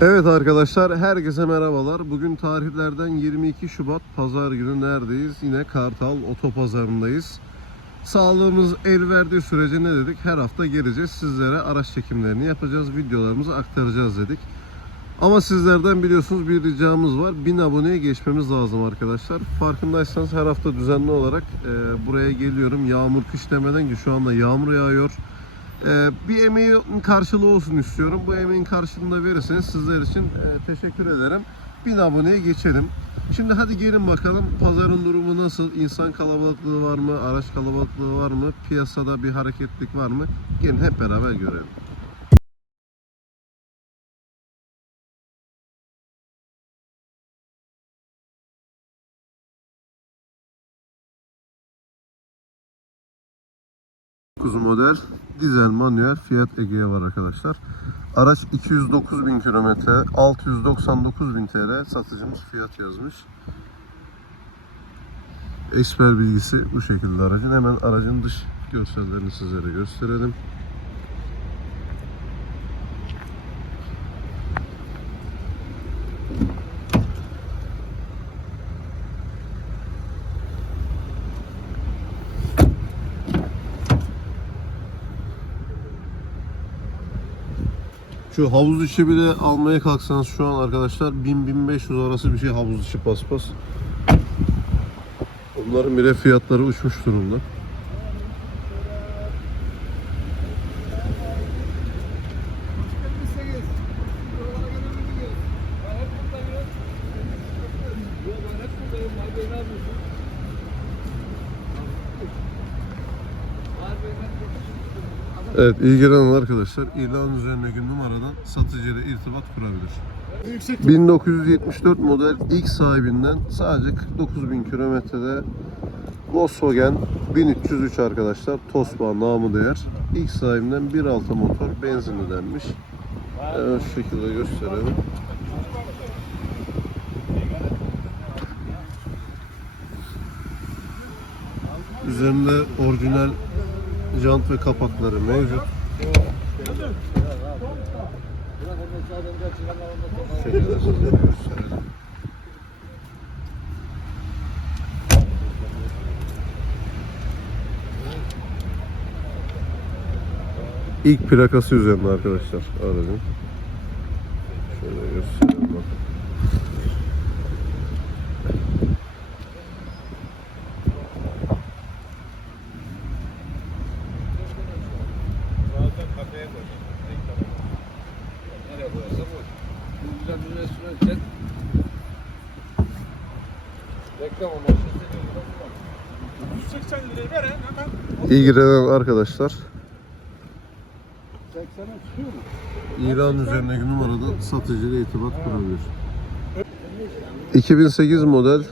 Evet arkadaşlar herkese merhabalar. Bugün tarihlerden 22 Şubat Pazar günü neredeyiz? Yine Kartal Otopazarı'ndayız. Sağlığımız el verdiği sürece ne dedik? Her hafta geleceğiz. Sizlere araç çekimlerini yapacağız. Videolarımızı aktaracağız dedik. Ama sizlerden biliyorsunuz bir ricamız var. 1000 aboneye geçmemiz lazım arkadaşlar. Farkındaysanız her hafta düzenli olarak e, buraya geliyorum. Yağmur kış demeden ki şu anda yağmur yağıyor. Ee, bir emeğin karşılığı olsun istiyorum. Bu emeğin karşılığını da verirseniz sizler için e, teşekkür ederim. 1000 aboneye geçelim. Şimdi hadi gelin bakalım pazarın durumu nasıl? İnsan kalabalıklığı var mı? Araç kalabalıklığı var mı? Piyasada bir hareketlik var mı? Gelin hep beraber görelim. Kuzu model dizel manuel Fiat Egea var arkadaşlar. Araç 209 bin kilometre 699 bin TL satıcımız fiyat yazmış. Eksper bilgisi bu şekilde aracın. Hemen aracın dış görsellerini sizlere gösterelim. Şu havuz içi bile almaya kalksanız şu an arkadaşlar 1000-1500 arası bir şey havuz içi paspas. Onların bile fiyatları uçmuş durumda. Evet ilgilenen arkadaşlar ilan üzerindeki numaradan satıcıyla irtibat kurabilir. 1974 model ilk sahibinden sadece 49 bin kilometrede Volkswagen 1303 arkadaşlar Tosba namı değer. İlk sahibinden 1.6 motor benzinli denmiş. Evet şu şekilde gösterelim. Üzerinde orijinal jant ve kapakları mevcut. İlk plakası üzerinde arkadaşlar aracın. Şöyle göstereyim bakın. Reklam amaçlı. 180 lirayı hemen İlgilenen arkadaşlar 80'e tutuyor mu? İlan üzerindeki numaradan satıcıyla irtibat kurabilir. 2008 model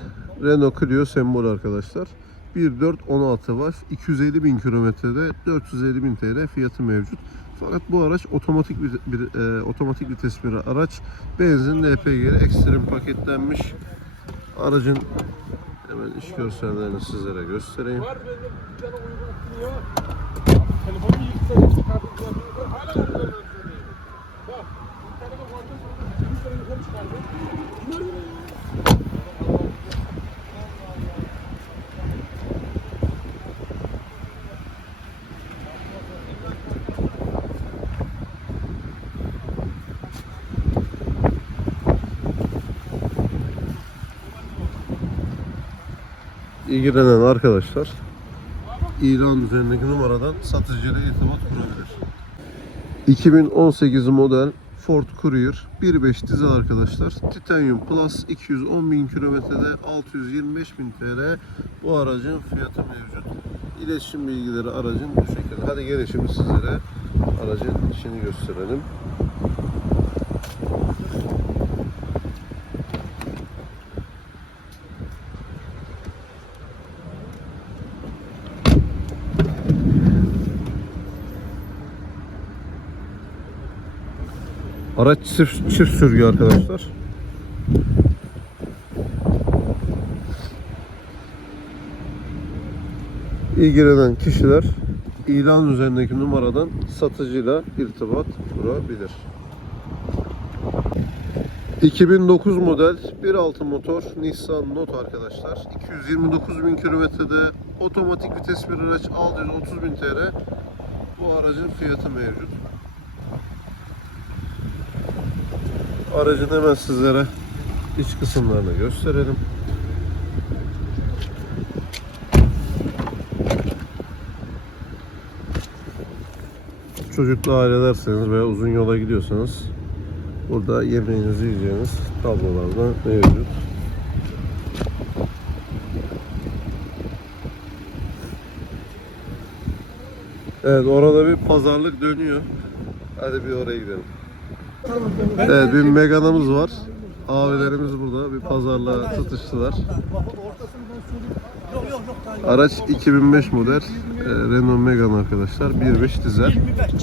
Renault Clio sembol arkadaşlar. 1.4 var. 250 bin kilometrede 450 bin TL fiyatı mevcut. Fakat bu araç otomatik bir, bir e, otomatik vites bir araç. Benzin LPG ekstrem paketlenmiş. Aracın hemen iç görsellerini sizlere göstereyim. var böyle bir tane uygun diyor. Telefonu yıksa çıkardı. Hala onu ben söyleyeyim. Bak. İnternete koydum. Bir tane yukarı çıkardı. İlgilenen arkadaşlar ilan üzerindeki numaradan satıcıyla irtibat kurabilir. 2018 model Ford Courier 1.5 dizel arkadaşlar. Titanium Plus 210 bin kilometrede 625 bin TL bu aracın fiyatı mevcut. İletişim bilgileri aracın bu şekilde. Hadi gelin şimdi sizlere aracın içini gösterelim. Araç çift, çift sürgü arkadaşlar. İlgilenen kişiler ilan üzerindeki numaradan satıcıyla irtibat kurabilir. 2009 model 1.6 motor Nissan Note arkadaşlar. 229 bin kilometrede otomatik vites bir araç 630 bin TL. Bu aracın fiyatı mevcut. Aracın hemen sizlere iç kısımlarını gösterelim. Çocuklu ailelerseniz veya uzun yola gidiyorsanız burada yemeğinizi yiyeceğiniz tablolarda mevcut. Evet orada bir pazarlık dönüyor. Hadi bir oraya gidelim. Evet bir Megane'ımız var. Abilerimiz burada bir pazarla tutuştular. Araç 2005 model e, Renault Megane arkadaşlar 1.5 dizel. 25, 25,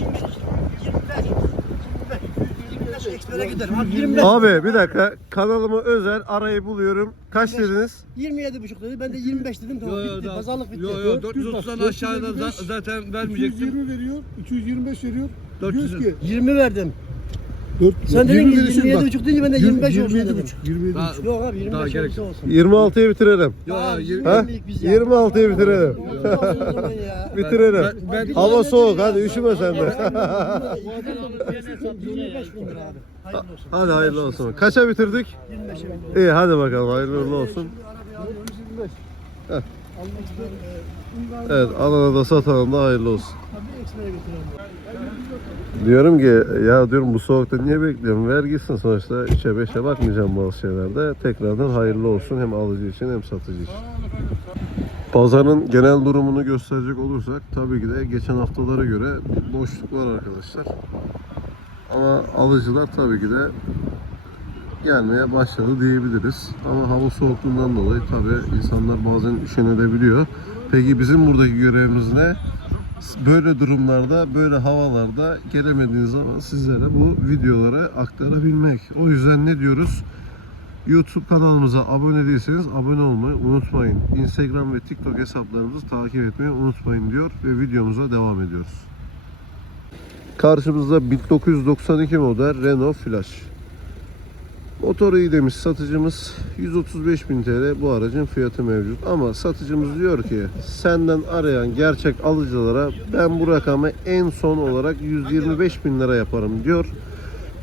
25, 25 ekspere giderim. Abi 25, Abi bir dakika kanalıma özel arayı buluyorum. Kaç dediniz? 27 buçuk dedi. Ben de 25 dedim. Tamam bitti. Pazarlık bitti. Yo yo 430'dan aşağıda za- zaten vermeyecektim. 220 veriyor, 225 veriyor. 400 Diyoruz ki 20 verdim. 4, Sen dedin ki 27 buçuk deyince ben de 25 olsun 27 dedim. buçuk, 27 Daha-. Yok abi 25 Daha gerek yok. olsun. 26'ya bitirelim. Yo, yirmi- Ha? 20'lik biz ya. 26'ya bitirelim. Olsun o zaman ya. Bitirelim. Ben- ben- Hava soğuk hadi üşüme sen de. 25 bin lira abi. Hayırlı olsun. Hadi hayırlı olsun. Kaça bitirdik? 25 bin. İyi hadi bakalım hayırlı uğurlu olsun. Evet alana da satana da hayırlı olsun. Diyorum ki ya diyorum bu soğukta niye bekliyorum? Ver gitsin sonuçta 3'e 5'e bakmayacağım bazı şeylerde. Tekrardan hayırlı olsun hem alıcı için hem satıcı için. Pazarın genel durumunu gösterecek olursak tabii ki de geçen haftalara göre bir boşluk var arkadaşlar. Ama alıcılar tabii ki de gelmeye başladı diyebiliriz. Ama hava soğukluğundan dolayı tabii insanlar bazen üşenebiliyor. Peki bizim buradaki görevimiz ne? Böyle durumlarda, böyle havalarda gelemediğiniz zaman sizlere bu videoları aktarabilmek. O yüzden ne diyoruz? YouTube kanalımıza abone değilseniz abone olmayı unutmayın. Instagram ve TikTok hesaplarımızı takip etmeyi unutmayın diyor ve videomuza devam ediyoruz. Karşımızda 1992 model Renault Flash. Motoru iyi demiş satıcımız 135.000 TL bu aracın fiyatı mevcut ama satıcımız diyor ki senden arayan gerçek alıcılara ben bu rakamı en son olarak 125.000 lira yaparım diyor.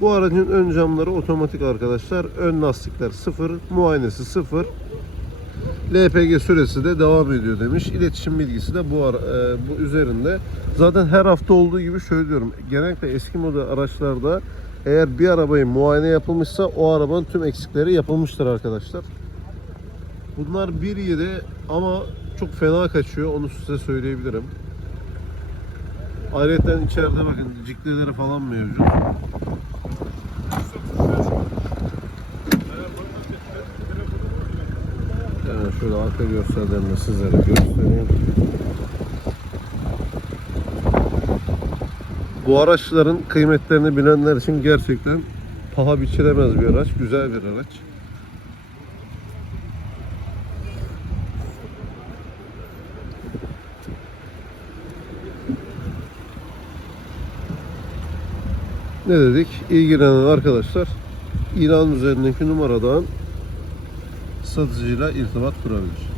Bu aracın ön camları otomatik arkadaşlar. Ön lastikler sıfır, muayenesi sıfır. LPG süresi de devam ediyor demiş. İletişim bilgisi de bu ara, e, bu üzerinde. Zaten her hafta olduğu gibi söylüyorum. Genellikle eski model araçlarda eğer bir arabayı muayene yapılmışsa o arabanın tüm eksikleri yapılmıştır arkadaşlar. Bunlar 1.7 ama çok fena kaçıyor. Onu size söyleyebilirim. Ayrıca içeride bakın cikleleri falan mevcut. Yani şöyle arka görsellerini sizlere göstereyim. Bu araçların kıymetlerini bilenler için gerçekten paha biçilemez bir araç, güzel bir araç. Ne dedik? İlgilenen arkadaşlar ilan üzerindeki numaradan satıcıyla irtibat kurabilir.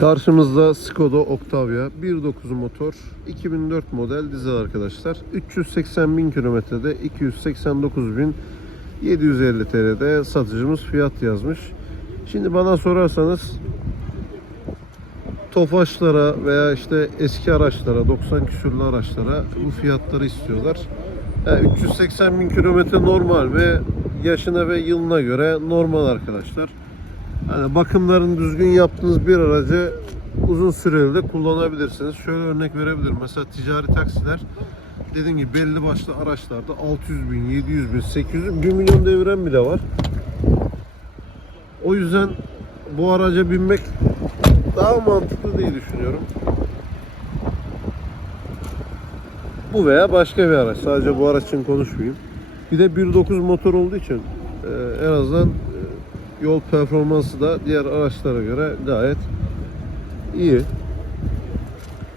Karşımızda Skoda Octavia 1.9 motor 2004 model dizel arkadaşlar. 380 bin kilometrede 289 bin 750 TL'de satıcımız fiyat yazmış. Şimdi bana sorarsanız Tofaşlara veya işte eski araçlara 90 küsürlü araçlara bu fiyatları istiyorlar. Yani 380 bin kilometre normal ve yaşına ve yılına göre normal arkadaşlar. Hani bakımlarını düzgün yaptığınız bir aracı uzun süreli de kullanabilirsiniz. Şöyle örnek verebilirim. Mesela ticari taksiler dediğim gibi belli başlı araçlarda 600 bin, 700 bin, 800 bin, 1 milyon deviren bile var. O yüzden bu araca binmek daha mantıklı diye düşünüyorum. Bu veya başka bir araç. Sadece bu araç için konuşmayayım. Bir de 1.9 motor olduğu için e, en azından yol performansı da diğer araçlara göre gayet iyi.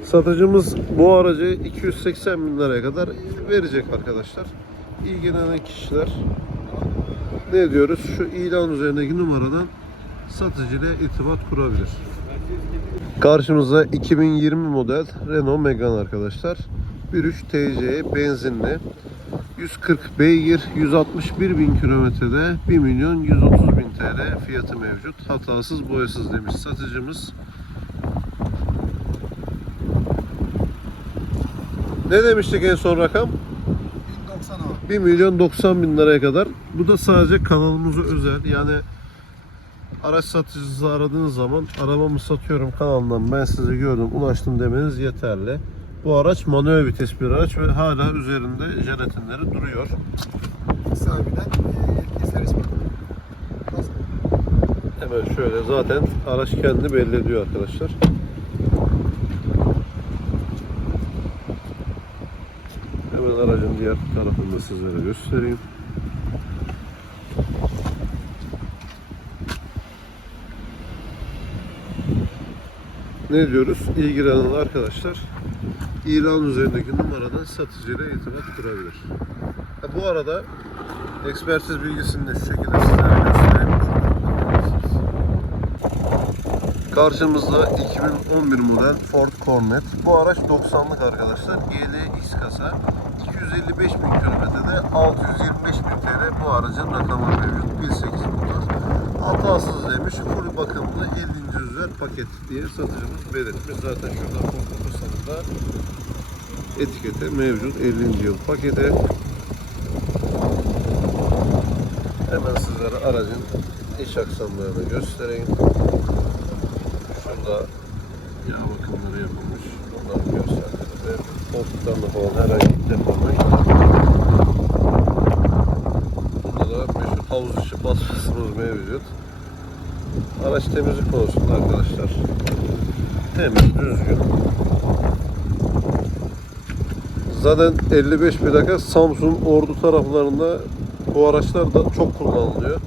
Satıcımız bu aracı 280 bin liraya kadar verecek arkadaşlar. İlgilenen kişiler ne diyoruz? Şu ilan üzerindeki numaradan satıcıyla irtibat kurabilir. Karşımızda 2020 model Renault Megane arkadaşlar. 1.3 TC benzinli. 140 beygir, 161 bin kilometrede 1 milyon 130 bin TL fiyatı mevcut. Hatasız boyasız demiş satıcımız. Ne demiştik en son rakam? 1090 abi. 1 milyon 90 bin liraya kadar. Bu da sadece kanalımıza özel. Yani araç satıcısı aradığınız zaman arabamı satıyorum kanalından ben sizi gördüm ulaştım demeniz yeterli. Bu araç manuel vites bir araç ve hala üzerinde jelatinleri duruyor. Sahibinden e, yetkili servis. Hemen şöyle zaten araç kendini belli ediyor arkadaşlar. Hemen aracın diğer tarafını da sizlere göstereyim. Ne diyoruz? İlgilenen arkadaşlar ilan üzerindeki numaradan satıcıyla irtibat kurabilir. Ha, bu arada ekspertiz bilgisini de şu şekilde sizlere göstereyim. Karşımızda 2011 model Ford Cornet. Bu araç 90'lık arkadaşlar. GLX kasa. 255 bin kilometrede 625 bin TL bu aracın rakamı mevcut. 1.8 motor. Hatasız demiş. Full bakımlı 50. yüzler paket diye satıcımız belirtmiş. Zaten şurada Ford Otosan'da etikete mevcut 50. yıl paketi. Hemen sizlere aracın iç aksamlarını göstereyim. Şurada yağ bakımları yapılmış. Onların görselleri ve koltuklarında falan herhangi bir deforme. Burada da meşhur havuz içi basmasımız mevcut. Araç temizlik konusunda arkadaşlar. Temiz, düzgün. Zaten 55 plaka Samsun Ordu taraflarında bu araçlar da çok kullanılıyor.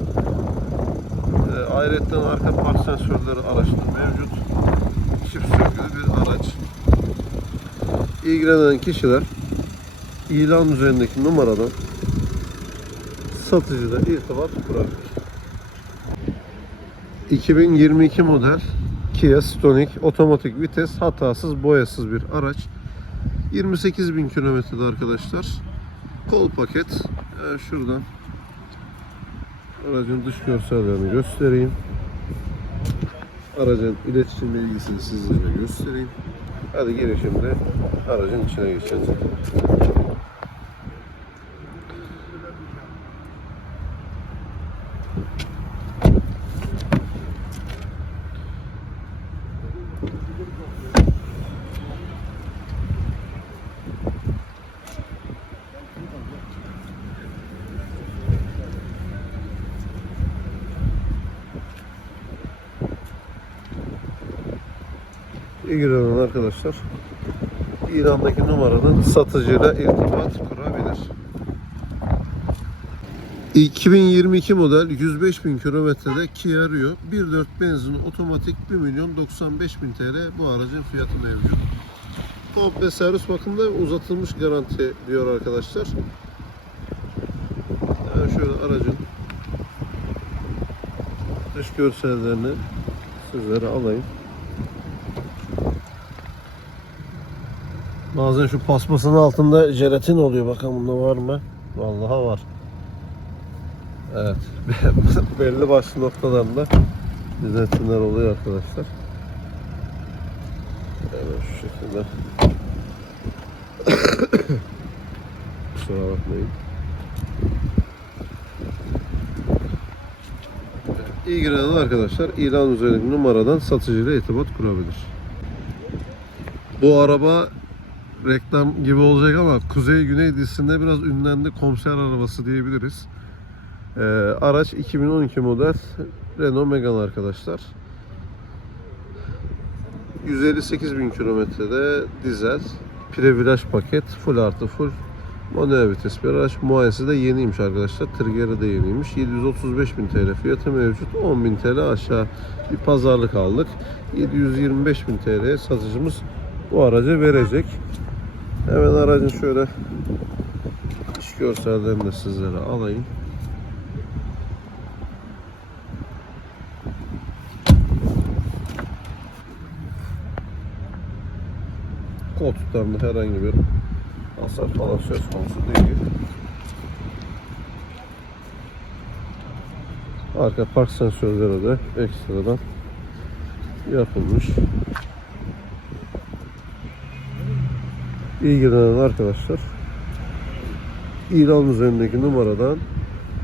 E, ayrıca arka park sensörleri araçta mevcut. Çift sürgülü bir araç. İlgilenen kişiler ilan üzerindeki numaradan satıcıyla irtibat kurabilir. 2022 model Kia Stonic otomatik vites hatasız boyasız bir araç. 28 bin kilometrede arkadaşlar. Kol paket. Yani şuradan aracın dış görsellerini göstereyim. Aracın iletişim bilgisini sizlere göstereyim. Hadi gelin şimdi aracın içine geçelim. İlgilenen arkadaşlar İran'daki numaradan satıcıyla irtibat kurabilir. 2022 model 105 bin kilometrede Kia Rio 1.4 benzin otomatik 1 milyon 95 bin TL bu aracın fiyatı mevcut. Komple servis bakımında uzatılmış garanti diyor arkadaşlar. Yani şöyle aracın dış görsellerini sizlere alayım. Bazen şu paspasın altında jelatin oluyor. Bakalım bunda var mı? Vallahi var. Evet. Belli başlı noktalarında jelatinler oluyor arkadaşlar. Evet şu şekilde. Kusura bakmayın. İlgilenen arkadaşlar ilan üzerindeki numaradan satıcıyla irtibat kurabilir. Bu araba reklam gibi olacak ama Kuzey Güney dizisinde biraz ünlendi komiser arabası diyebiliriz. Ee, araç 2012 model Renault Megane arkadaşlar. 158 bin kilometrede dizel, previraj paket, full artı full manuel vites bir araç. Muayenesi de yeniymiş arkadaşlar. Trigger'ı da yeniymiş. 735 bin TL fiyatı mevcut. 10 bin TL aşağı bir pazarlık aldık. 725 bin TL satıcımız bu aracı verecek. Hemen aracın şöyle iç görsellerini de sizlere alayım. Koltuklarında herhangi bir hasar falan söz konusu değil. Arka park sensörleri de ekstradan yapılmış. İlgilenen arkadaşlar ilan üzerindeki numaradan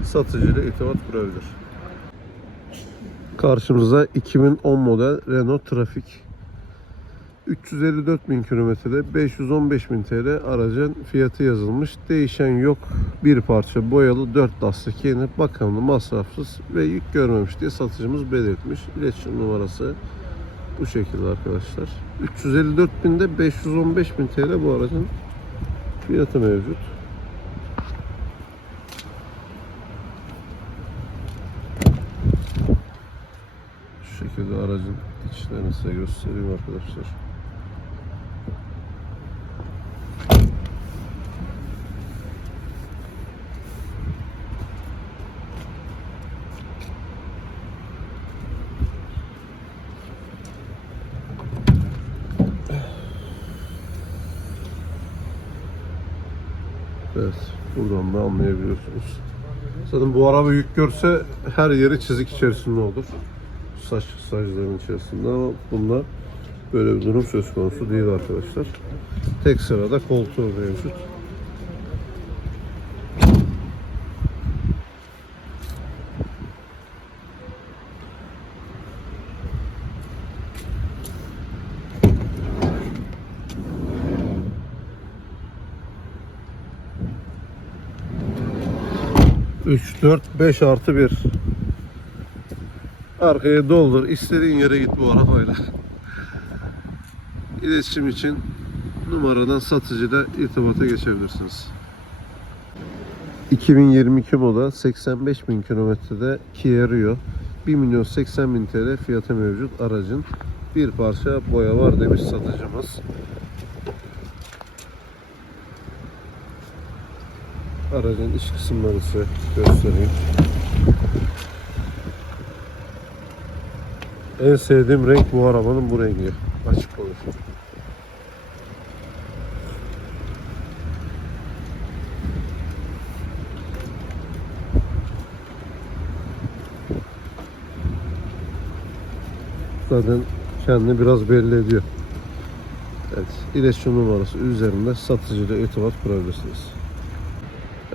satıcıyla irtibat kurabilir. Karşımıza 2010 model Renault Traffic 354 bin kilometrede 515 bin TL aracın fiyatı yazılmış. Değişen yok. Bir parça boyalı 4 lastik yeni bakımlı masrafsız ve yük görmemiş diye satıcımız belirtmiş. İletişim numarası bu şekilde arkadaşlar. 354 binde 515 bin TL bu aracın fiyatı mevcut. Şu şekilde aracın içlerini size göstereyim arkadaşlar. Evet, buradan da anlayabiliyorsunuz. Zaten bu araba yük görse her yeri çizik içerisinde olur. Saç saçların içerisinde ama bunda böyle bir durum söz konusu değil arkadaşlar. Tek sırada koltuğu mevcut. Üç, dört, beş artı bir. Arkaya doldur. istediğin yere git bu arabayla. İletişim için numaradan satıcıyla irtibata geçebilirsiniz. 2022 model 85 bin kilometrede Kia Rio 1 milyon 80 bin TL fiyatı mevcut aracın bir parça boya var demiş satıcımız. Aracın iç kısımlarını size göstereyim. En sevdiğim renk bu arabanın bu rengi. Açık konuşayım. Zaten kendini biraz belli ediyor. Evet, iletişim numarası üzerinde satıcıyla irtibat kurabilirsiniz.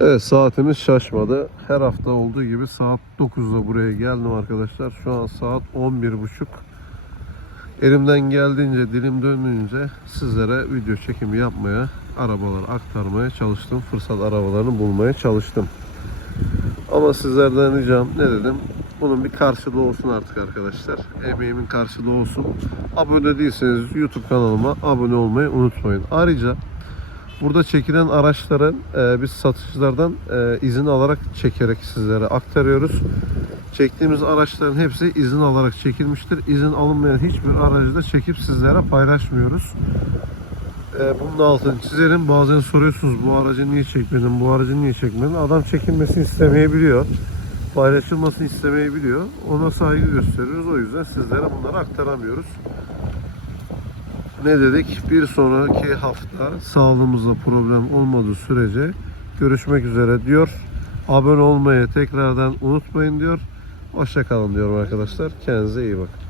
Evet saatimiz şaşmadı. Her hafta olduğu gibi saat 9'da buraya geldim arkadaşlar. Şu an saat 11.30. Elimden geldiğince, dilim döndüğünce sizlere video çekimi yapmaya, arabaları aktarmaya çalıştım. Fırsat arabalarını bulmaya çalıştım. Ama sizlerden ricam ne dedim? Bunun bir karşılığı olsun artık arkadaşlar. Emeğimin karşılığı olsun. Abone değilseniz YouTube kanalıma abone olmayı unutmayın. Ayrıca Burada çekilen araçların e, biz satıcılardan e, izin alarak çekerek sizlere aktarıyoruz. Çektiğimiz araçların hepsi izin alarak çekilmiştir. İzin alınmayan hiçbir aracı da çekip sizlere paylaşmıyoruz. E, bunun altını çizelim. Bazen soruyorsunuz bu aracı niye çekmedin, bu aracı niye çekmedin. Adam çekilmesini istemeyebiliyor. Paylaşılmasını istemeyebiliyor. Ona saygı gösteriyoruz. O yüzden sizlere bunları aktaramıyoruz ne dedik? Bir sonraki hafta sağlığımızda problem olmadığı sürece görüşmek üzere diyor. Abone olmayı tekrardan unutmayın diyor. Hoşça kalın diyorum arkadaşlar. Kendinize iyi bakın.